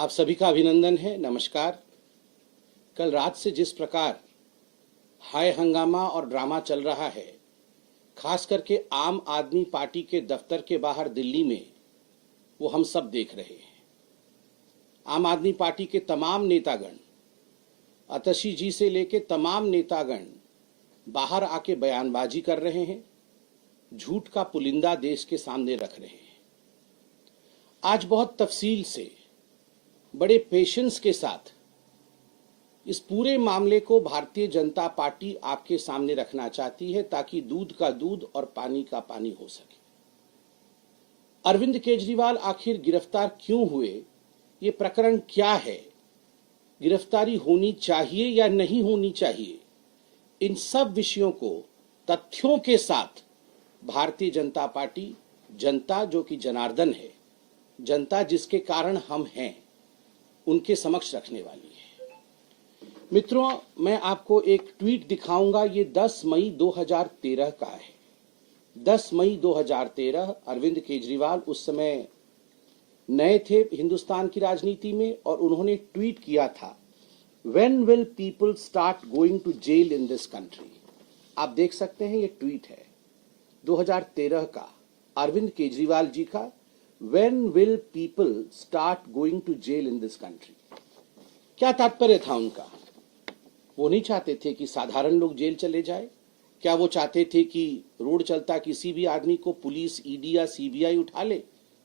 आप सभी का अभिनंदन है। नमस्कार। कल रात से जिस प्रकार हाय हंगामा और ड्रामा चल रहा है, खास करके आम आदमी पार्टी के दफ्तर के बाहर दिल्ली में, वो हम सब देख रहे हैं। आम आदमी पार्टी के तमाम नेतागण, आतिशी जी से लेके तमाम नेतागण बाहर आके बयानबाजी कर रहे हैं, झूठ का पुलिंदा देश के सामने रख रहे हैं। आज बहुत तफसील से, बड़े पेशेंस के साथ इस पूरे मामले को भारतीय जनता पार्टी आपके सामने रखना चाहती है, ताकि दूध का दूध और पानी का पानी हो सके। अरविंद केजरीवाल आखिर गिरफ्तार क्यों हुए, ये प्रकरण क्या है, गिरफ्तारी होनी चाहिए या नहीं होनी चाहिए, इन सब विषयों को तथ्यों के साथ भारतीय जनता पार्टी, जनता जो कि जनार्दन है, जनता जिसके कारण हम हैं, उनके समक्ष रखने वाली है। मित्रों, मैं आपको एक ट्वीट दिखाऊंगा। ये 10 मई 2013 का है। 10 मई 2013। अरविंद केजरीवाल उस समय नए थे हिंदुस्तान की राजनीति में, और उन्होंने ट्वीट किया था, When will people start going to jail in this country? आप देख सकते हैं, ये ट्वीट है 2013 का, अरविंद केजरीवाल जी का। When will people start going to jail in this country? क्या तात्पर्य था उनका? वो नहीं चाहते थे कि साधारण लोग जेल चले जाए। क्या वो चाहते थे कि रोड चलता किसी भी आदमी को पुलिस, ईडी या सीबीआई उठा ले?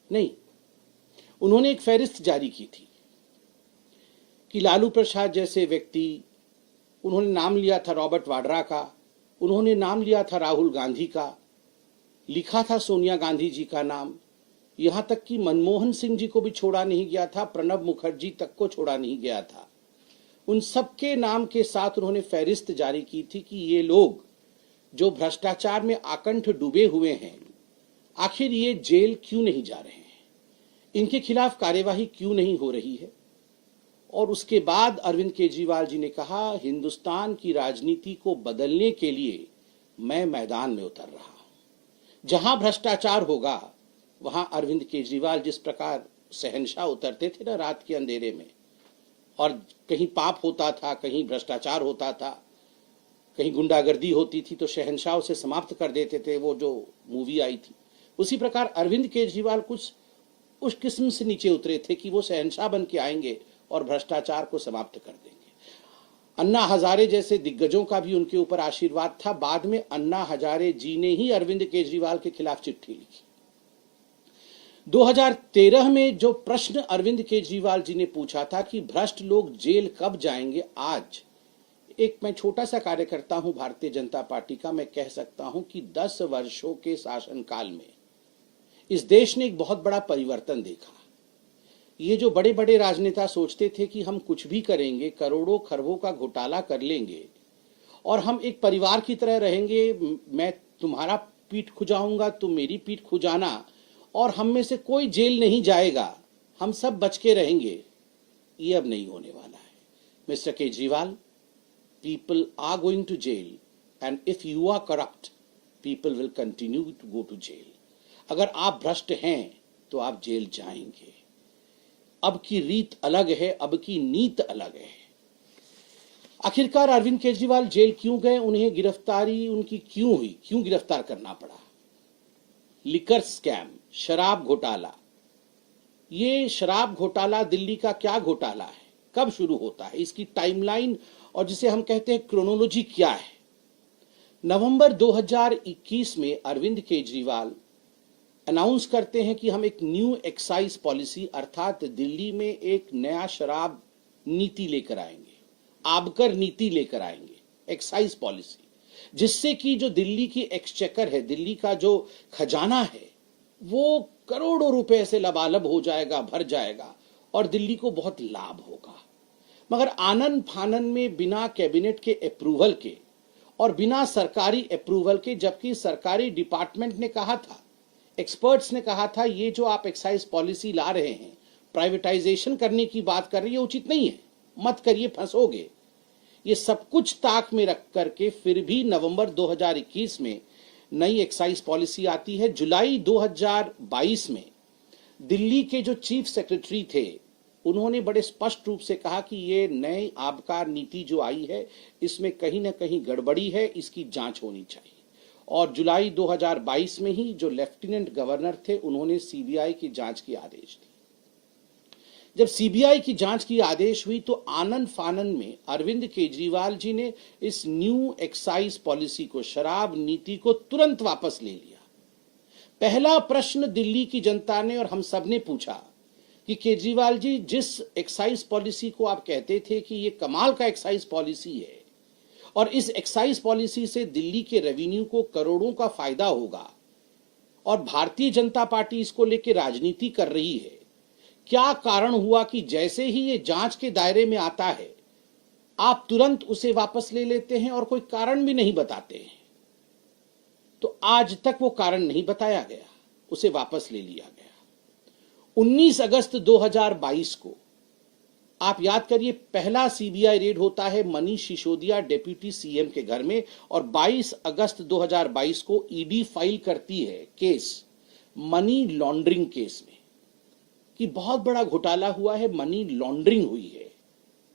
नहीं। उन्होंने एक फहरिस्त जारी की थी कि लालू प्रसाद जैसे व्यक्ति, उन्होंने नाम लिया था रॉबर्ट वाड्रा का, उन्होंने नाम लिया था राहुल गांधी का, लिखा था सोनिया गांधी जी का नाम, यहां तक कि मनमोहन सिंह जी को भी छोड़ा नहीं गया था, प्रणब मुखर्जी तक को छोड़ा नहीं गया था। उन सबके नाम के साथ उन्होंने फहरिस्त जारी की थी कि ये लोग जो भ्रष्टाचार में आकंठ डूबे हुए हैं, आखिर ये जेल क्यों नहीं जा रहे हैं, इनके खिलाफ कार्यवाही क्यों नहीं हो रही है। और उसके बाद अरविंद केजरीवाल जी ने कहा, हिंदुस्तान की राजनीति को बदलने के लिए मैं मैदान में उतर रहा हूं। जहां भ्रष्टाचार होगा, वहां अरविंद केजरीवाल जिस प्रकार शहंशाह उतरते थे ना रात के अंधेरे में, और कहीं पाप होता था, कहीं भ्रष्टाचार होता था, कहीं गुंडागर्दी होती थी, तो शहंशाह उसे समाप्त कर देते थे। वो जो मूवी आई थी, उसी प्रकार अरविंद केजरीवाल कुछ उस किस्म से नीचे उतरे थे कि वो शहंशाह बन के आएंगे और भ्रष्टाचार को समाप्त कर देंगे। अन्ना हजारे जैसे दिग्गजों का भी उनके ऊपर आशीर्वाद था। बाद में अन्ना हजारे जी ने ही अरविंद केजरीवाल के खिलाफ चिट्ठी लिखी। 2013 में जो प्रश्न अरविंद केजरीवाल जी ने पूछा था कि भ्रष्ट लोग जेल कब जाएंगे, आज एक मैं छोटा सा कार्यकर्ता हूं भारतीय जनता पार्टी का, मैं कह सकता हूं कि 10 वर्षों के शासनकाल में इस देश ने एक बहुत बड़ा परिवर्तन देखा। ये जो बड़े बड़े राजनेता सोचते थे कि हम कुछ भी करेंगे, करोड़ों खरबों का घोटाला कर लेंगे और हम एक परिवार की तरह रहेंगे, मैं तुम्हारा पीठ खुजाऊंगा, तुम मेरी पीठ खुजाना, और हम में से कोई जेल नहीं जाएगा, हम सब बच के रहेंगे, ये अब नहीं होने वाला है। Mister Kejriwal, people are going to jail, and if you are corrupt, people will continue to go to jail. अगर आप भ्रष्ट हैं तो आप जेल जाएंगे। अब की रीत अलग है, अब की नीत अलग है। आखिरकार अरविंद केजरीवाल जेल क्यों गए, उन्हें गिरफ्तारी उनकी क्यों हुई, क्यों गिरफ्तार करना पड़ा? लिकर स्कैम, शराब घोटाला। ये शराब घोटाला दिल्ली का क्या घोटाला है, कब शुरू होता है, इसकी टाइमलाइन और जिसे हम कहते हैं क्रोनोलॉजी क्या है? नवंबर 2021 में अरविंद केजरीवाल अनाउंस करते हैं कि हम एक न्यू एक्साइज पॉलिसी, अर्थात दिल्ली में एक नया शराब नीति लेकर आएंगे, आबकर नीति लेकर आएंगे, एक्साइज पॉलिसी, जिससे कि जो दिल्ली की एक्सचेकर है, दिल्ली का जो खजाना है, वो करोड़ों रुपए से लबालब हो जाएगा, भर जाएगा, और दिल्ली को बहुत लाभ होगा। मगर आनन फानन में, बिना कैबिनेट के अप्रूवल के और बिना सरकारी अप्रूवल के, जबकि सरकारी डिपार्टमेंट ने कहा था, एक्सपर्ट्स ने कहा था, ये जो आप एक्साइज पॉलिसी ला रहे हैं, प्राइवेटाइजेशन करने की बात कर रही है, उचित नहीं है, मत करिए, फंसोगे। ये सब कुछ ताक में रख करके फिर भी नवंबर 2021 में नई एक्साइज पॉलिसी आती है। जुलाई 2022 में दिल्ली के जो चीफ सेक्रेटरी थे उन्होंने बड़े स्पष्ट रूप से कहा कि ये नई आबकारी नीति जो आई है इसमें कहीं ना कहीं गड़बड़ी है, इसकी जांच होनी चाहिए। और जुलाई 2022 में ही जो लेफ्टिनेंट गवर्नर थे उन्होंने सीबीआई की जांच की आदेश दी। जब सीबीआई की जांच की आदेश हुई तो आनन फानन में अरविंद केजरीवाल जी ने इस न्यू एक्साइज पॉलिसी को, शराब नीति को तुरंत वापस ले लिया। पहला प्रश्न दिल्ली की जनता ने और हम सब ने पूछा कि केजरीवाल जी, जिस एक्साइज पॉलिसी को आप कहते थे कि ये कमाल का एक्साइज पॉलिसी है और इस एक्साइज पॉलिसी से दिल्ली के रेवेन्यू को करोड़ों का फायदा होगा और भारतीय जनता पार्टी इसको लेकर राजनीति कर रही है, क्या कारण हुआ कि जैसे ही ये जांच के दायरे में आता है आप तुरंत उसे वापस ले लेते हैं और कोई कारण भी नहीं बताते हैं? तो आज तक वो कारण नहीं बताया गया, उसे वापस ले लिया गया। 19 अगस्त 2022 को आप याद करिए, पहला सीबीआई रेड होता है मनीष सिसोदिया डिप्टी सीएम के घर में और 22 अगस्त 2022 को ईडी फाइल करती है केस मनी लॉन्ड्रिंग केस में कि बहुत बड़ा घोटाला हुआ है, मनी लॉन्ड्रिंग हुई है,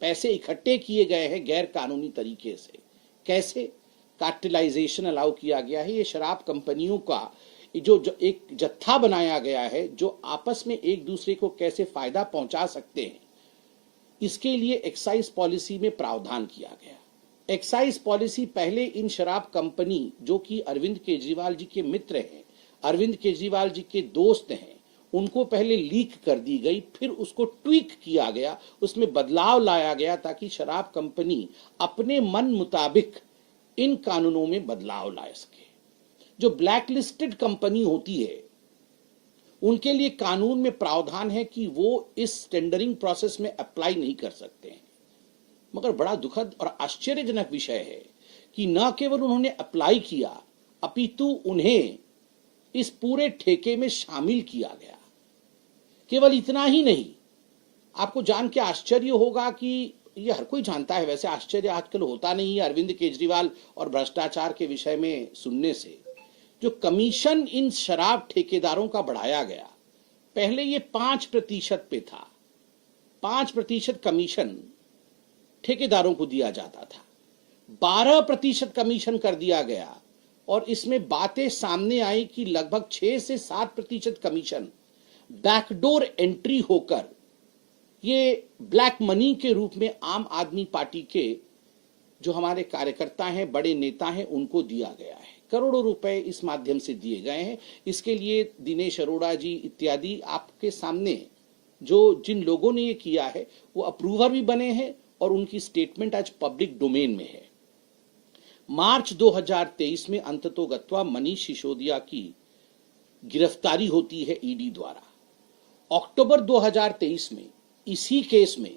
पैसे इकट्ठे किए गए हैं गैर कानूनी तरीके से। कैसे? कार्टेलाइजेशन अलाउ किया गया है। ये शराब कंपनियों का जो एक जत्था बनाया गया है जो आपस में एक दूसरे को कैसे फायदा पहुंचा सकते हैं, इसके लिए एक्साइज पॉलिसी में प्रावधान किया गया। एक्साइज पॉलिसी पहले इन शराब कंपनी जो कि अरविंद केजरीवाल जी के मित्र हैं, अरविंद केजरीवाल जी के दोस्त हैं, उनको पहले लीक कर दी गई, फिर उसको ट्वीक किया गया, उसमें बदलाव लाया गया ताकि शराब कंपनी अपने मन मुताबिक इन कानूनों में बदलाव ला सके। जो ब्लैक लिस्टेड कंपनी होती है उनके लिए कानून में प्रावधान है कि वो इस टेंडरिंग प्रोसेस में अप्लाई नहीं कर सकते हैं। मगर बड़ा दुखद और आश्चर्यजनक विषय है कि न केवल उन्होंने अप्लाई किया अपितु उन्हें इस पूरे ठेके में शामिल किया गया। केवल इतना ही नहीं, आपको जान के आश्चर्य होगा कि ये हर कोई जानता है, वैसे आश्चर्य आजकल होता नहीं है अरविंद केजरीवाल और भ्रष्टाचार के विषय में सुनने से। जो कमीशन इन शराब ठेकेदारों का बढ़ाया गया, पहले ये 5% पे था, 5% कमीशन ठेकेदारों को दिया जाता था, 12% कमीशन कर दिया गया और इसमें बातें सामने आई कि लगभग 6 से 7% कमीशन बैकडोर एंट्री होकर ये ब्लैक मनी के रूप में आम आदमी पार्टी के जो हमारे कार्यकर्ता हैं, बड़े नेता हैं, उनको दिया गया है। करोड़ों रुपए इस माध्यम से दिए गए हैं। इसके लिए दिनेश अरोड़ा जी इत्यादि आपके सामने जो जिन लोगों ने ये किया है वो अप्रूवर भी बने हैं और उनकी स्टेटमेंट आज पब्लिक डोमेन में है। मार्च 2023 में अंततोगत्वा मनीष सिसोदिया की गिरफ्तारी होती है ईडी द्वारा। अक्टूबर 2023 में इसी केस में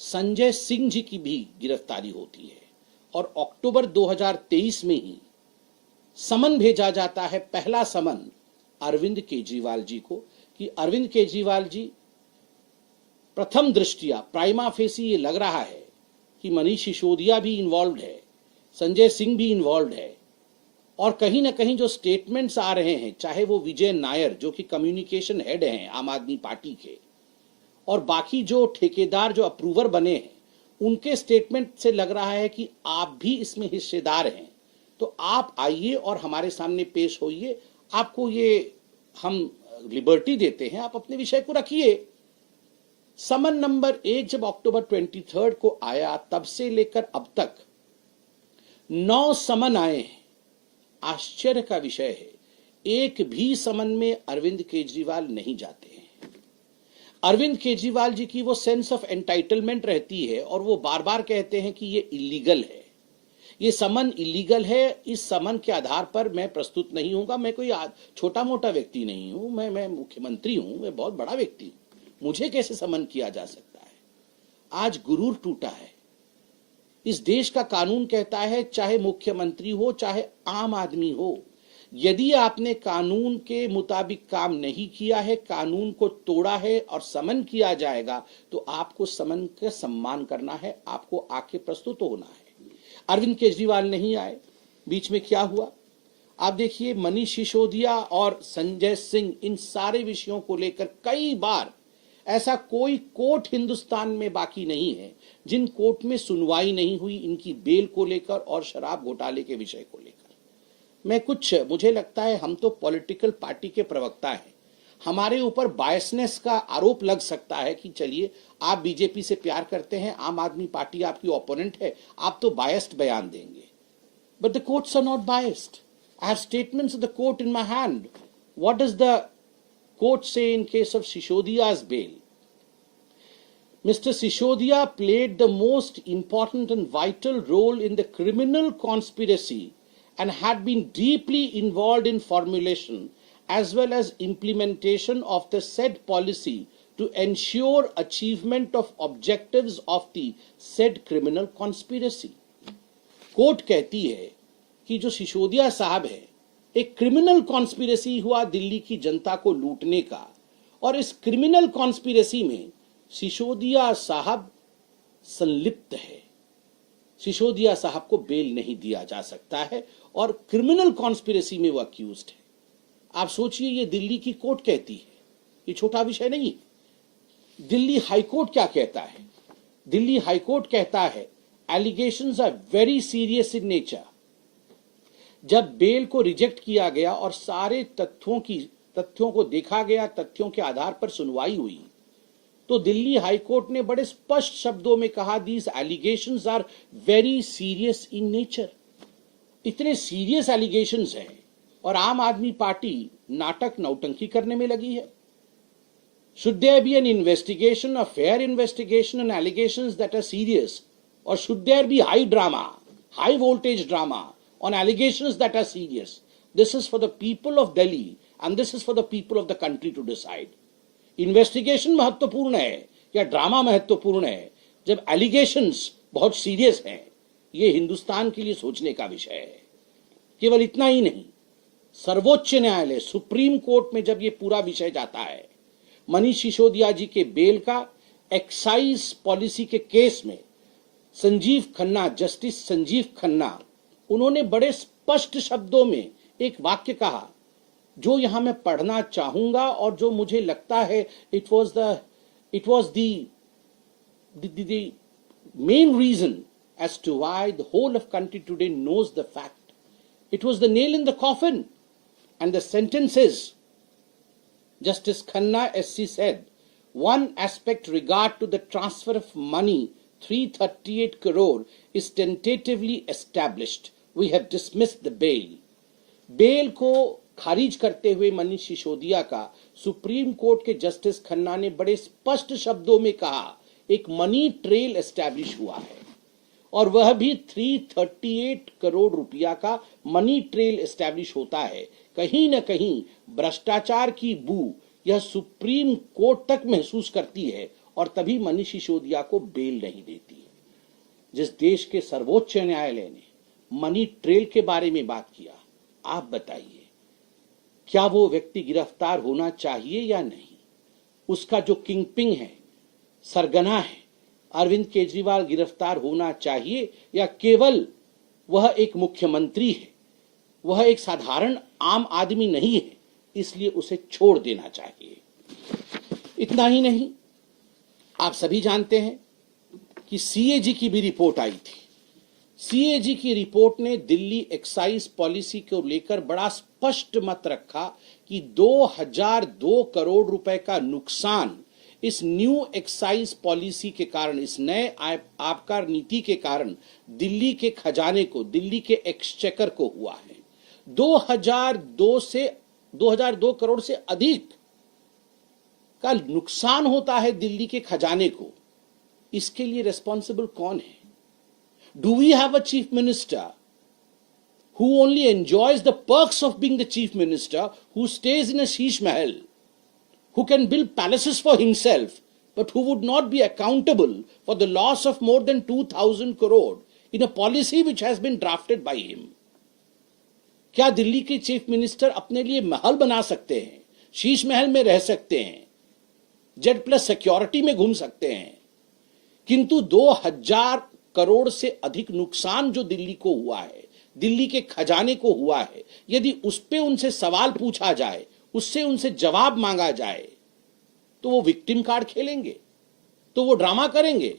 संजय सिंह जी की भी गिरफ्तारी होती है और अक्टूबर 2023 में ही समन भेजा जाता है, पहला समन अरविंद केजरीवाल जी को कि अरविंद केजरीवाल जी, प्रथम दृष्टिया प्राइमा फेसी ये लग रहा है कि मनीष सिसोदिया भी इन्वॉल्व है, संजय सिंह भी इन्वॉल्व है और कहीं ना कहीं जो स्टेटमेंट्स आ रहे हैं, चाहे वो विजय नायर जो कि कम्युनिकेशन हेड हैं आम आदमी पार्टी के, और बाकी जो ठेकेदार जो अप्रूवर बने हैं, उनके स्टेटमेंट से लग रहा है कि आप भी इसमें हिस्सेदार हैं। तो आप आइए और हमारे सामने पेश होइए, आपको ये हम लिबर्टी देते हैं, आप अपने विषय को रखिए। समन नंबर 1 जब अक्टूबर 23 को आया, तब से लेकर अब तक 9 समन आए हैं। आश्चर्य का विषय है, एक भी समन में अरविंद केजरीवाल नहीं जाते हैं। अरविंद केजरीवाल जी की वो सेंस ऑफ एंटाइटलमेंट रहती है और वो बार बार कहते हैं कि ये इलीगल है, ये समन इलीगल है, इस समन के आधार पर मैं प्रस्तुत नहीं होऊंगा। मैं कोई छोटा मोटा व्यक्ति नहीं हूं, मैं मुख्यमंत्री हूं, मैं बहुत बड़ा व्यक्ति हूं, मुझे कैसे समन किया जा सकता है? आज गुरूर टूटा है। इस देश का कानून कहता है चाहे मुख्यमंत्री हो चाहे आम आदमी हो, यदि आपने कानून के मुताबिक काम नहीं किया है, कानून को तोड़ा है और समन किया जाएगा, तो आपको समन का सम्मान करना है, आपको आके प्रस्तुत होना है। अरविंद केजरीवाल नहीं आए, बीच में क्या हुआ आप देखिए। मनीष सिसोदिया और संजय सिंह, इन सारे विषयों को लेकर कई बार ऐसा कोई कोर्ट हिंदुस्तान में बाकी नहीं है जिन कोर्ट में सुनवाई नहीं हुई इनकी बेल को लेकर और शराब घोटाले के विषय को लेकर। मुझे लगता है हम तो पॉलिटिकल पार्टी के प्रवक्ता हैं, हमारे ऊपर बायसनेस का आरोप लग सकता है कि चलिए आप बीजेपी से प्यार करते हैं, आम आदमी पार्टी आपकी ओपोनेंट है, आप तो बायस्ड बयान देंगे। But the courts are not biased. I have statements of the court in my hand. What does the court say in case of Sisodia's bail? Mr. Sisodiya played the most important and vital role in the criminal conspiracy and had been deeply involved in formulation as well as implementation of the said policy to ensure achievement of objectives of the said criminal conspiracy. Court कहती है कि जो सिसोदिया साहब है, एक criminal conspiracy हुआ दिल्ली की जनता को लूटने का, और इस क्रिमिनल कॉन्स्पिरेसी में सिसोदिया साहब संलिप्त है। सिसोदिया साहब को बेल नहीं दिया जा सकता है और क्रिमिनल कॉन्स्पिरेसी में वो अक्यूज्ड है। आप सोचिए, ये दिल्ली की कोर्ट कहती है, ये छोटा विषय नहीं है। दिल्ली हाईकोर्ट क्या कहता है? दिल्ली हाईकोर्ट कहता है allegations are very serious in nature. जब बेल को रिजेक्ट किया गया और सारे तथ्यों को देखा गया, तथ्यों के आधार पर सुनवाई हुई, तो दिल्ली हाईकोर्ट ने बड़े स्पष्ट शब्दों में कहा these allegations are very serious in nature. इतने सीरियस एलिगेशंस हैं और आम आदमी पार्टी नाटक नौटंकी करने में लगी है। Should there be an investigation, a fair investigation on allegations that are serious, और should there be high drama, high voltage drama on allegations that are serious? This is for the people of Delhi and this is for the people of the country to decide. Investigation महत्वपूर्ण है या drama महत्वपूर्ण है? जब allegations बहुत serious हैं, ये हिंदुस्तान के लिए सोचने का विषय है। केवल इतना ही नहीं, सर्वोच्च न्यायालय सुप्रीम कोर्ट में जब ये पूरा विषय जाता है, मनीष सिसोदिया जी के बेल का एक्साइज पॉलिसी के केस में संजीव खन्ना, जस्टिस संजीव खन्ना, उन्होंने बड़े स्पष्ट शब्दों में एक वाक्य कहा जो यहां मैं पढ़ना चाहूंगा और जो मुझे लगता है it was the main reason as to why the whole of country today knows the fact. It was the nail in the coffin. And the sentence is, Justice Khanna SC said, one aspect regard to the transfer of money, 338 crore, is tentatively established. We have dismissed the bail. Bail को खारिज करते हुए मनीष सिसोदिया का supreme court के justice Khanna ने बड़े स्पष्ट शब्दों में कहा एक मनी ट्रेल एस्टैब्लिश हुआ है और वह भी 338 करोड़ रुपया का मनी ट्रेल एस्टैब्लिश होता है। कहीं न कहीं भ्रष्टाचार की बू यह सुप्रीम कोर्ट तक महसूस करती है और तभी मनीष सिसोदिया को बेल नहीं देती है। जिस देश के सर्वोच्च न्यायालय ने मनी ट्रेल के बारे में बात किया, आप बताइए क्या वो व्यक्ति गिरफ्तार होना चाहिए या नहीं? उसका जो किंगपिन है, सरगना है, अरविंद केजरीवाल गिरफ्तार होना चाहिए या केवल वह एक मुख्यमंत्री है, वह एक साधारण आम आदमी नहीं है, इसलिए उसे छोड़ देना चाहिए? इतना ही नहीं, आप सभी जानते हैं कि सीएजी की भी रिपोर्ट आई थी। सीएजी की रिपोर्ट ने दिल्ली एक्साइज पॉलिसी को लेकर बड़ा स्पष्ट मत रखा कि 2002 करोड़ रुपए का नुकसान इस न्यू एक्साइज पॉलिसी के कारण, इस नए आबकार नीति के कारण दिल्ली के खजाने को, दिल्ली के एक्सचेकर को हुआ है। 2002 करोड़ से अधिक का नुकसान होता है दिल्ली के खजाने को। इसके लिए रिस्पॉन्सिबल कौन है? Do we have a chief minister who only enjoys the perks of being the chief minister, who stays in a sheesh mahal, who can build palaces for himself, but who would not be accountable for the loss of more than 2,000 crore in a policy which has been drafted by him? क्या दिल्ली के chief minister अपने लिए महल बना सकते हैं, शीश महल में रह सकते हैं, जेड प्लस सिक्योरिटी में घूम सकते हैं, किंतु 2000 करोड़ से अधिक नुकसान जो दिल्ली को हुआ है, दिल्ली के खजाने को हुआ है, यदि उस पे उनसे सवाल पूछा जाए, उससे उनसे जवाब मांगा जाए, तो वो विक्टिम कार्ड खेलेंगे, तो वो ड्रामा करेंगे।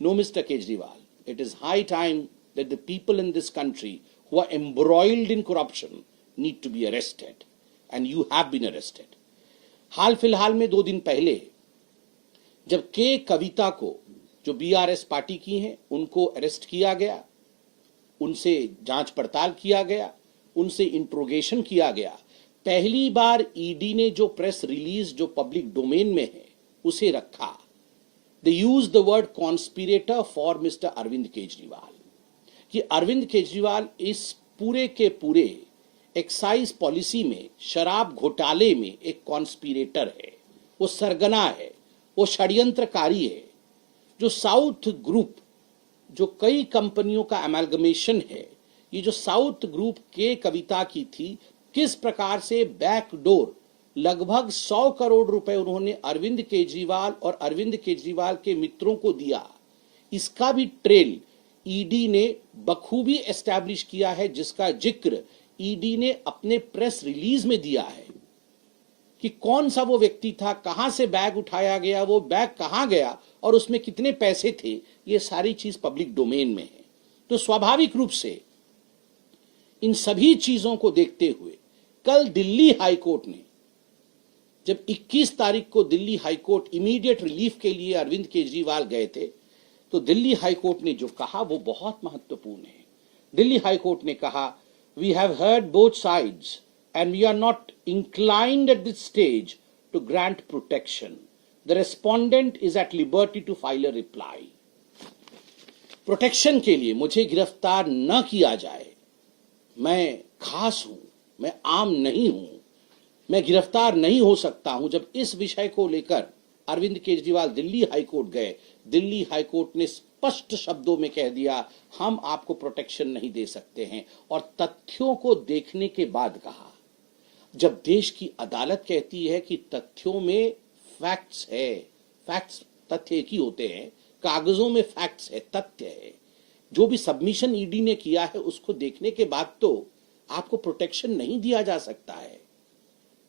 No mister Kejriwal, it is high time that the people in this country who are embroiled in corruption need to be arrested, and you have been arrested. हाल फिलहाल में 2 दिन पहले जब के कविता को, जो बीआरएस पार्टी की हैं, उनको अरेस्ट किया गया, उनसे जांच पड़ताल किया गया, उनसे इंट्रोगेशन किया गया, पहली बार ईडी ने जो प्रेस रिलीज जो पब्लिक डोमेन में है उसे रखा। They use the word conspirator for Mr. Arvind Kejriwal, कि अरविंद केजरीवाल इस पूरे के पूरे एक्साइज पॉलिसी में, शराब घोटाले में एक कॉन्स्पिरेटर है, वो सरगना है, वो षड्यंत्रकारी है। जो साउथ ग्रुप, जो कई कंपनियों का अमेलगमेशन है, ये जो साउथ ग्रुप के कविता की थी, किस प्रकार से बैकडोर लगभग 100 करोड़ रुपए उन्होंने अरविंद केजरीवाल और अरविंद केजरीवाल के मित्रों को दिया, इसका भी ट्रेल ईडी ने बखूबी एस्टैब्लिश किया है, जिसका जिक्र ईडी ने अपने प्रेस रिलीज में दिया है कि कौन सा वो व्यक्ति था, कहां से बैग उठाया गया, वो बैग कहां गया और उसमें कितने पैसे थे, ये सारी चीज पब्लिक डोमेन में है। तो स्वाभाविक रूप से इन सभी चीजों को देखते हुए कल दिल्ली हाई कोर्ट ने, जब 21 तारीख को Delhi high court immediate relief के लिए अरविंद केजरीवाल गए थे, तो दिल्ली हाई कोर्ट ने जो कहा वो बहुत महत्वपूर्ण है। दिल्ली हाई कोर्ट ने कहा, we have heard both sides and we are not inclined at this stage to grant protection. The respondent is at liberty to file a reply. Protection के लिए मुझे गिरफ्तार न किया जाए, मैं खास हूं, मैं आम नहीं हूं, मैं गिरफ्तार नहीं हो सकता हूं। जब इस विषय को लेकर अरविंद केजरीवाल दिल्ली हाईकोर्ट गए, दिल्ली हाईकोर्ट ने स्पष्ट शब्दों में कह दिया, हम आपको प्रोटेक्शन नहीं दे सकते हैं। और तथ्यों को देखने के बाद कहा, जब देश की अदालत कहती है कि तथ्यों में फैक्ट्स है, फैक्ट्स तथ्य एक ही होते हैं, कागजों में फैक्ट्स है, तथ्य है, जो भी सबमिशन ईडी ने किया है उसको देखने के बाद तो आपको प्रोटेक्शन नहीं दिया जा सकता है।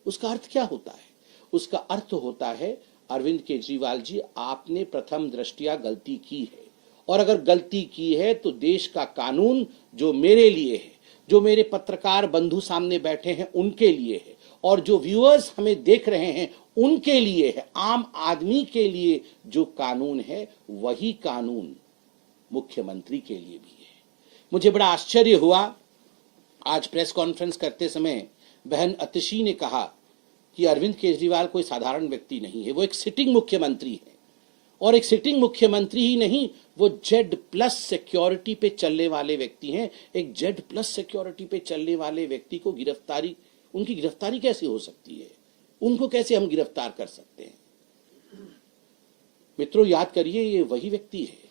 उसका अर्थ क्या होता है? उसका अर्थ होता है, अरविंद केजरीवाल जी, आपने प्रथम दृष्टया गलती की है, और अगर गलती की है तो देश का कानून जो मेरे लिए है, जो मेरे पत्रकार बंधु सामने बैठे हैं उनके लिए है, और जो व्यूअर्स हमें देख रहे हैं उनके लिए है, आम आदमी के लिए जो कानून है वही कानून मुख्यमंत्री के लिए भी है। मुझे बड़ा आश्चर्य हुआ, आज प्रेस कॉन्फ्रेंस करते समय बहन अतिशी ने कहा कि अरविंद केजरीवाल कोई साधारण व्यक्ति नहीं है, वो एक सिटिंग मुख्यमंत्री है, और एक सिटिंग मुख्यमंत्री ही नहीं, वो Z+ सिक्योरिटी पे चलने वाले व्यक्ति हैं। एक Z+ सिक्योरिटी पे चलने वाले व्यक्ति को गिरफ्तारी, उनकी गिरफ्तारी कैसे हो सकती है? उनको कैसे हम गिरफ्तार कर सकते हैं? मित्रों, याद करिए, ये वही व्यक्ति है,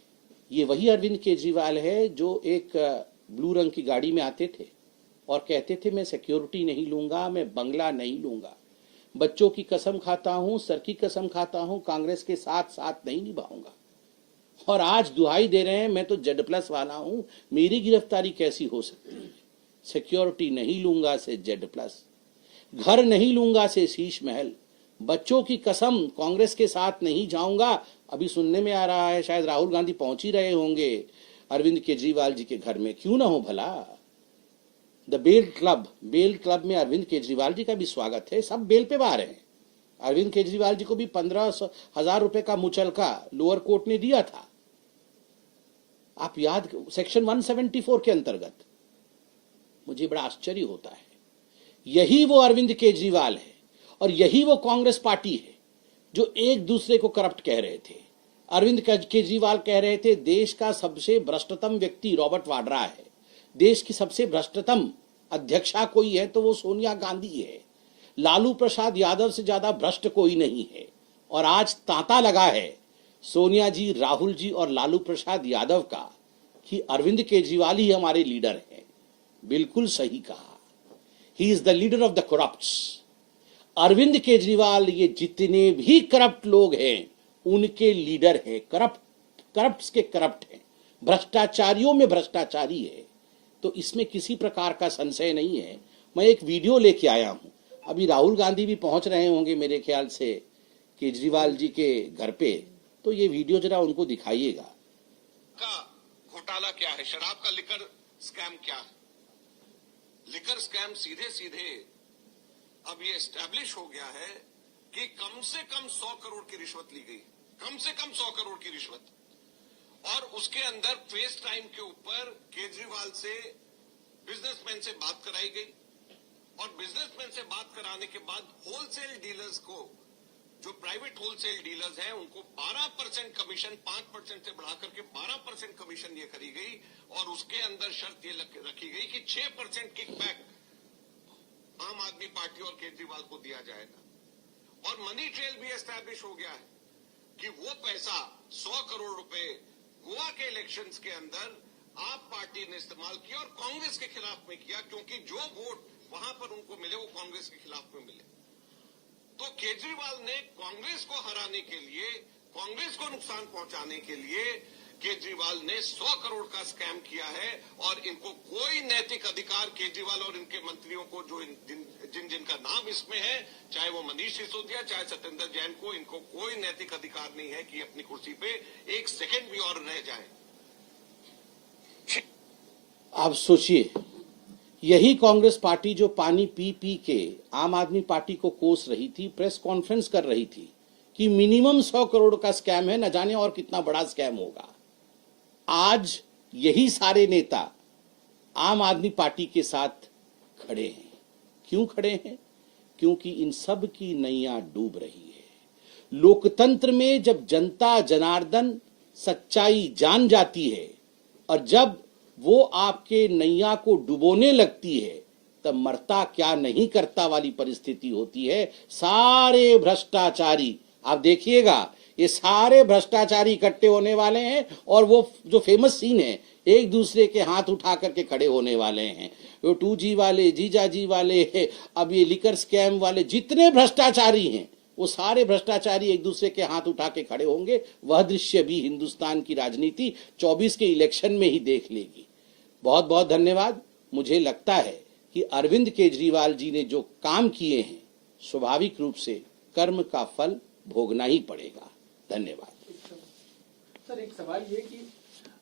ये वही अरविंद केजरीवाल है जो एक ब्लू रंग की गाड़ी में आते थे और कहते थे, मैं सिक्योरिटी नहीं लूंगा, मैं बंगला नहीं लूंगा, बच्चों की कसम खाता हूं, सर की कसम खाता हूं, कांग्रेस के साथ साथ नहीं निभाऊंगा। और आज दुहाई दे रहे हैं, मैं तो Z+ वाला हूं, मेरी गिरफ्तारी कैसी हो सकती है? सिक्योरिटी नहीं लूंगा से Z+, घर नहीं लूंगा से शीश महल, बच्चों की कसम, कांग्रेस के साथ नहीं जाऊंगा। अभी सुनने में आ रहा है शायद राहुल गांधी पहुंच ही रहे होंगे अरविंद केजरीवाल जी के घर में, क्यों ना हो भला। द बेल क्लब में अरविंद केजरीवाल जी का भी स्वागत है, सब बेल पे बाहर हैं। अरविंद केजरीवाल जी को भी 15,000 रुपए का मुचलका लोअर कोर्ट ने दिया था, आप याद, सेक्शन 174 के अंतर्गत। मुझे बड़ा आश्चर्य होता है, यही वो अरविंद केजरीवाल है और यही वो कांग्रेस पार्टी है जो एक दूसरे को करप्ट कह रहे थे। अरविंद केजरीवाल कह रहे थे, देश का सबसे भ्रष्टतम व्यक्ति रॉबर्ट वाड्रा है, देश की सबसे भ्रष्टतम अध्यक्षा कोई है तो वो सोनिया गांधी है, लालू प्रसाद यादव से ज्यादा भ्रष्ट कोई नहीं है। और आज तांता लगा है सोनिया जी, राहुल जी और लालू प्रसाद यादव का कि अरविंद केजरीवाल ही हमारे लीडर हैं। बिल्कुल सही कहा, he is the leader of the corrupts. Arvind Kejriwal ये जितने भी करप्ट लोग हैं उनके लीडर हैं, करप्ट्स के करप्ट हैं, भ्रष्टाचारियों में भ्रष्टाचारी है। तो इसमें किसी प्रकार का संशय नहीं है। मैं एक वीडियो लेके आया हूं, अभी राहुल गांधी भी पहुंच रहे होंगे मेरे ख्याल से केजरीवाल जी के घर पे, तो ये वीडियो जरा उनको दिखाइएगा। का घोटाला क्या है, शराब का लिकर स्कैम क्या है? लिकर स्कैम सीधे सीधे अब ये एस्टैब्लिश हो गया है कि कम से कम 100 करोड़ की रिश्वत ली गई, कम से कम 100 करोड़ की रिश्वत। और उसके अंदर फेस टाइम के ऊपर केजरीवाल से बिजनेसमैन से बात कराई गई, और बिजनेसमैन से बात कराने के बाद होलसेल डीलर्स को, जो प्राइवेट होलसेल डीलर्स हैं, उनको 12% कमीशन 5% से बढ़ा करके 12% कमीशन ये करी गई। और उसके अंदर शर्त ये रखी गई कि 6% किकबैक आम आदमी पार्टी और केजरीवाल को दिया जाएगा। और मनी ट्रेल भी एस्टैब्लिश हो गया है कि वो पैसा 100 करोड़ रुपए गोवा के इलेक्शंस के अंदर आप पार्टी ने इस्तेमाल किया और कांग्रेस के खिलाफ में किया, क्योंकि जो वोट वहां पर उनको मिले वो कांग्रेस के खिलाफ में मिले। तो केजरीवाल ने कांग्रेस को हराने के लिए, कांग्रेस को नुकसान पहुंचाने के लिए केजरीवाल ने 100 करोड़ का स्कैम किया है। और इनको कोई नैतिक अधिकार, केजरीवाल और इनके मंत्रियों को, जो जिन जिनका नाम इसमें है, चाहे वो मनीष सिसोदिया, चाहे सत्येंद्र जैन को, इनको कोई नैतिक अधिकार नहीं है कि अपनी कुर्सी पे एक सेकंड भी और रह जाए। आप सोचिए, यही कांग्रेस पार्टी जो पानी पी पी के आम आदमी पार्टी को कोस रही थी, प्रेस कॉन्फ्रेंस कर रही थी कि मिनिमम 100 करोड़ का स्कैम है, न जाने और कितना बड़ा स्कैम होगा। आज यही सारे नेता आम आदमी पार्टी के साथ खड़े हैं। क्यों खड़े हैं? क्योंकि इन सब की नैया डूब रही है। लोकतंत्र में जब जनता जनार्दन सच्चाई जान जाती है और जब वो आपके नैया को डुबोने लगती है, तब मरता क्या नहीं करता वाली परिस्थिति होती है। सारे भ्रष्टाचारी, आप देखिएगा, ये सारे भ्रष्टाचारी इकट्ठे होने वाले हैं और वो जो फेमस सीन है, एक दूसरे के हाथ उठा करके खड़े होने वाले हैं। वो 2G वाले, जीजाजी वाले, अब ये लिकर स्कैम वाले, जितने भ्रष्टाचारी हैं, वो सारे भ्रष्टाचारी एक दूसरे के हाथ उठा के खड़े होंगे। वह दृश्य भी हिंदुस्तान की राजनीति 24 के इलेक्शन में ही देख लेगी। बहुत बहुत धन्यवाद। मुझे लगता है कि अरविंद केजरीवाल जी ने जो काम किए हैं, स्वाभाविक रूप से कर्म का फल भोगना ही पड़ेगा। धन्यवाद। सर, एक सवाल ये कि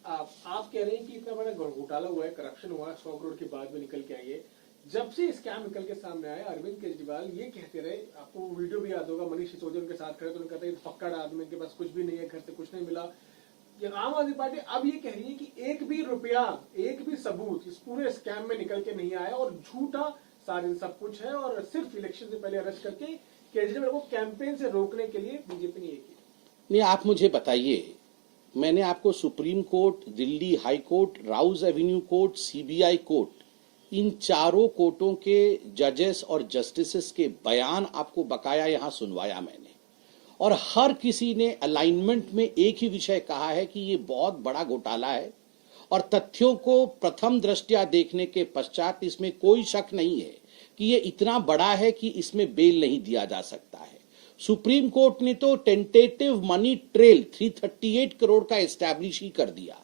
आप कह रहे हैं कि इतना बड़ा घोटाला हुआ है, करप्शन हुआ है, 100 करोड़ के बाद में निकल के आई है। जब से स्कैम निकल के सामने आया, अरविंद केजरीवाल ये कहते रहे, आपको वीडियो भी याद होगा, मनीष सिसोदिया उनके साथ खड़े तो उन्होंने कहते हैं पक्का आदमी के पास कुछ भी नहीं है, घर से कुछ नहीं मिला। आम आदमी पार्टी अब ये कह रही है कि एक भी रुपया, एक भी सबूत इस पूरे स्कैम में निकल के नहीं आया और झूठा सारे सब कुछ है, और सिर्फ इलेक्शन से पहले अरेस्ट करके केजरीवाल को कैंपेन से रोकने के लिए बीजेपी ने ये किया। नहीं, आप मुझे बताइए, मैंने आपको supreme court, Delhi high court, Rouse Avenue court, CBI court, इन चारों कोर्टों के जजेस और जस्टिसेस के बयान आपको बकाया यहां सुनवाया मैंने, और हर किसी ने अलाइनमेंट में एक ही विषय कहा है कि ये बहुत बड़ा घोटाला है और तथ्यों को प्रथम दृष्टया देखने के पश्चात इसमें कोई शक नहीं है कि ये इतना बड़ा है कि इसमें बेल नहीं दिया जा सकता है। सुप्रीम कोर्ट ने तो टेंटेटिव मनी ट्रेल 338 करोड़ का एस्टैब्लिश ही कर दिया।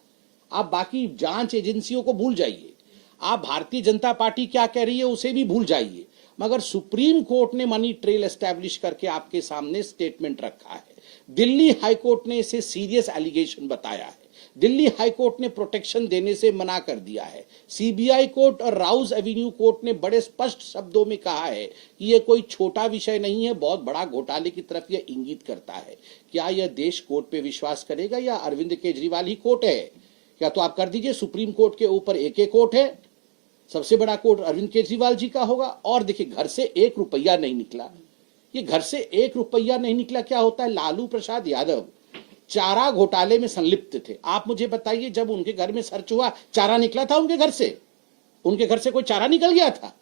आप बाकी जांच एजेंसियों को भूल जाइए, आप भारतीय जनता पार्टी क्या कह रही है उसे भी भूल जाइए, मगर सुप्रीम कोर्ट ने मनी ट्रेल एस्टैब्लिश करके आपके सामने स्टेटमेंट रखा है। दिल्ली हाई कोर्ट ने इसे सीरियस एलिगेशन बताया है, दिल्ली हाई कोर्ट ने प्रोटेक्शन देने से मना कर दिया है, सीबीआई कोर्ट और राउज एवेन्यू कोर्ट ने बड़े स्पष्ट शब्दों में कहा है कि यह कोई छोटा विषय नहीं है, बहुत बड़ा घोटाले की तरफ यह इंगित करता है। क्या यह देश कोर्ट पे विश्वास करेगा या अरविंद केजरीवाल ही कोर्ट है? क्या तो आप कर दीजिए, सुप्रीम कोर्ट के ऊपर एक कोर्ट है, सबसे बड़ा कोर्ट अरविंद केजरीवाल जी का होगा। और देखिए, घर से 1 रुपया नहीं निकला, ये घर से 1 रुपया नहीं निकला क्या होता है? लालू प्रसाद यादव चारा घोटाले में संलिप्त थे। आप मुझे बताइए, जब उनके घर में सर्च हुआ, चारा निकला था उनके घर से? उनके घर से कोई चारा निकल गया था?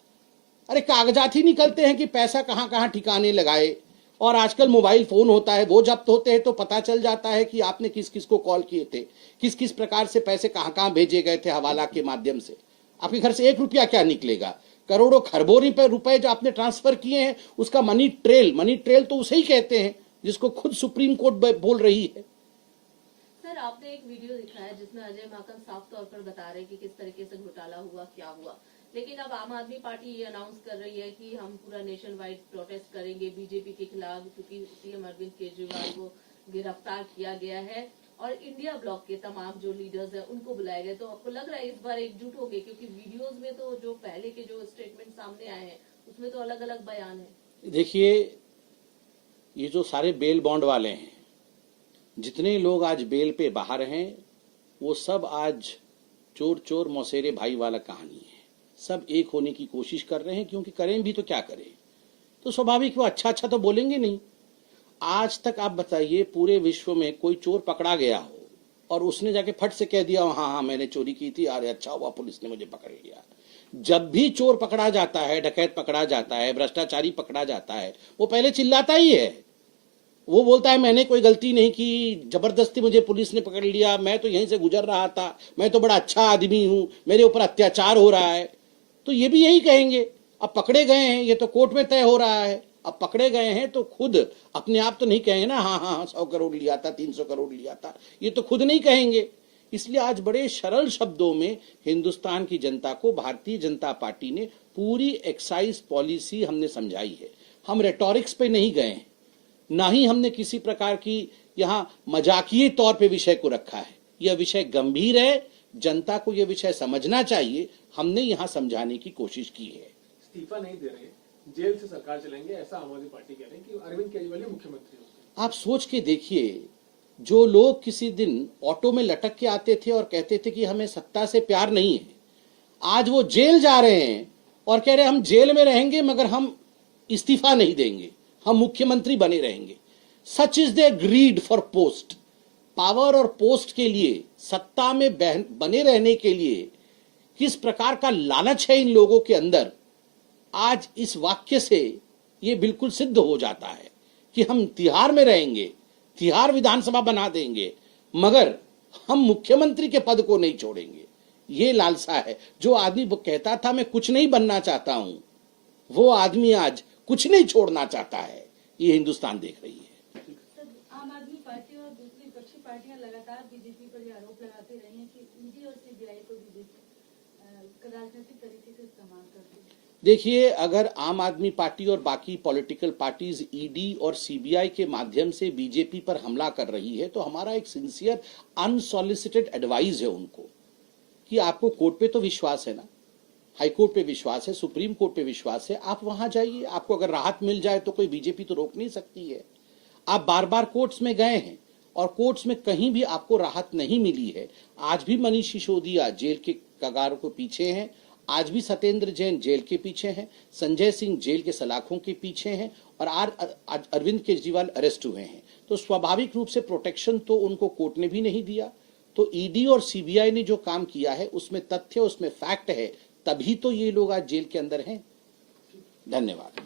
अरे कागजात ही निकलते हैं कि पैसा कहां कहां ठिकाने लगाए। और आजकल मोबाइल फोन होता है, वो जब्त होते हैं तो पता चल जाता है कि आपने किस किस को कॉल किए थे, किस किस प्रकार से पैसे कहां कहां भेजे गए थे हवाला के माध्यम से। आपके घर से 1 रुपया क्या निकलेगा? करोड़ों खरबों रुपए जो आपने ट्रांसफर किए हैं, उसका मनी ट्रेल तो उसे ही कहते हैं जिसको खुद सुप्रीम कोर्ट बोल रही है। सर, आपने एक वीडियो दिखाया जिसमें अजय माकन साफ तौर पर बता रहे कि किस तरीके से घोटाला हुआ, क्या हुआ, लेकिन अब आम आदमी पार्टी ये अनाउंस कर रही है कि हम पूरा नेशन वाइड प्रोटेस्ट करेंगे बीजेपी के खिलाफ, क्योंकि सीएम अरविंद केजरीवाल को गिरफ्तार किया गया है और इंडिया ब्लॉक के तमाम जो लीडर्स हैं उनको बुलाया गया। तो आपको लग रहा है इस बार एकजुट होंगे? क्योंकि वीडियोस में तो जो पहले के जो स्टेटमेंट सामने आए हैं उसमें तो अलग अलग बयान है। देखिए, ये जो सारे बेल बॉन्ड वाले हैं, जितने लोग आज बेल पे बाहर हैं, वो सब आज चोर चोर मौसेरे भाई वाला कहानी है। सब एक होने की कोशिश कर रहे हैं, क्योंकि करें भी तो क्या करें, तो स्वाभाविक वो अच्छा अच्छा तो बोलेंगे नहीं। आज तक आप बताइए पूरे विश्व में कोई चोर पकड़ा गया हो और उसने जाके फट से कह दिया हाँ हाँ मैंने चोरी की थी, अरे अच्छा हुआ पुलिस ने मुझे पकड़ लिया। जब भी चोर पकड़ा जाता है, डकैत पकड़ा जाता है, भ्रष्टाचारी पकड़ा जाता है, वो पहले चिल्लाता ही है। वो बोलता है मैंने कोई गलती नहीं की, जबरदस्ती मुझे पुलिस ने पकड़ लिया, मैं तो यहीं से गुजर रहा था, मैं तो बड़ा अच्छा आदमी हूं, मेरे ऊपर अत्याचार हो रहा है। तो ये भी यही कहेंगे। अब पकड़े गए हैं, ये तो कोर्ट में तय हो रहा है, अब पकड़े गए हैं तो खुद अपने आप तो नहीं कहेंगे ना हाँ हाँ 100 करोड़ लिया था, 300 करोड़ लिया था, ये तो खुद नहीं कहेंगे। इसलिए आज बड़े सरल शब्दों में हिंदुस्तान की जनता को भारतीय जनता पार्टी ने पूरी एक्साइज पॉलिसी हमने समझाई है। हम रेटोरिक्स पे नहीं गए हैं, ना ही हमने किसी प्रकार की यहाँ मजाकिये तौर पे विषय को रखा है। यह विषय गंभीर है, जनता को यह विषय समझना चाहिए, हमने यहाँ समझाने की कोशिश की है। इस्तीफा नहीं दे रहे, जेल से सरकार चलेंगे, ऐसा आम आदमी पार्टी कह रहे हैं कि अरविंद केजरीवाल ही मुख्यमंत्री हो। आप सोच के देखिए, जो लोग किसी दिन ऑटो में लटक के आते थे और कहते थे कि हमें सत्ता से प्यार नहीं है, आज वो जेल जा रहे हैं और कह रहे हैं हम जेल में रहेंगे मगर हम इस्तीफा नहीं देंगे, हम मुख्यमंत्री बने रहेंगे। Such is their greed for post. Power और पोस्ट के लिए, सत्ता में बने रहने के लिए किस प्रकार का लालच है इन लोगों के अंदर, आज इस वाक्य से ये बिल्कुल सिद्ध हो जाता है कि हम तिहाड़ में रहेंगे, तिहाड़ विधानसभा बना देंगे, मगर हम मुख्यमंत्री के पद को नहीं छोड़ेंगे। ये लालसा है। जो आदमी वो कहता था मैं कुछ नहीं बनना चाहता हूं, वो आदमी आज कुछ नहीं छोड़ना चाहता है। ये हिंदुस्तान देख रही है। आम आदमी पार्टी और दूसरी विपक्षी पार्टियां लगातार बीजेपी पर आरोप लगाते रही हैं कि ईडी और सीबीआई को भी राजनीतिक तरीके से इस्तेमाल करती है। देखिए, अगर आम आदमी पार्टी और बाकी पॉलिटिकल पार्टीज ईडी और सीबीआई के माध्यम से बीजेपी पर हमला कर रही है, तो हमारा एक सिंसियर अनसॉलिसिटेड एडवाइस है उनको कि आपको कोर्ट पे तो विश्वास है ना, हाई कोर्ट पे विश्वास है, सुप्रीम कोर्ट पे विश्वास है, आप वहां जाइए। आपको अगर राहत मिल जाए तो कोई बीजेपी तो रोक नहीं सकती है। आप बार बार कोर्ट्स में गए हैं और कोर्ट्स में कहीं भी आपको राहत नहीं मिली है। आज भी मनीष सिसोदिया जेल के कगारों के पीछे हैं, आज भी सत्येंद्र जैन जेल के पीछे हैं, संजय सिंह जेल के सलाखों के पीछे हैं और आज अरविंद केजरीवाल अरेस्ट हुए हैं। तो स्वाभाविक रूप से प्रोटेक्शन तो उनको कोर्ट ने भी नहीं दिया। तो ईडी और सीबीआई ने जो काम किया है उसमें तथ्य, उसमें फैक्ट है, तभी तो ये लोग आज जेल के अंदर हैं। धन्यवाद।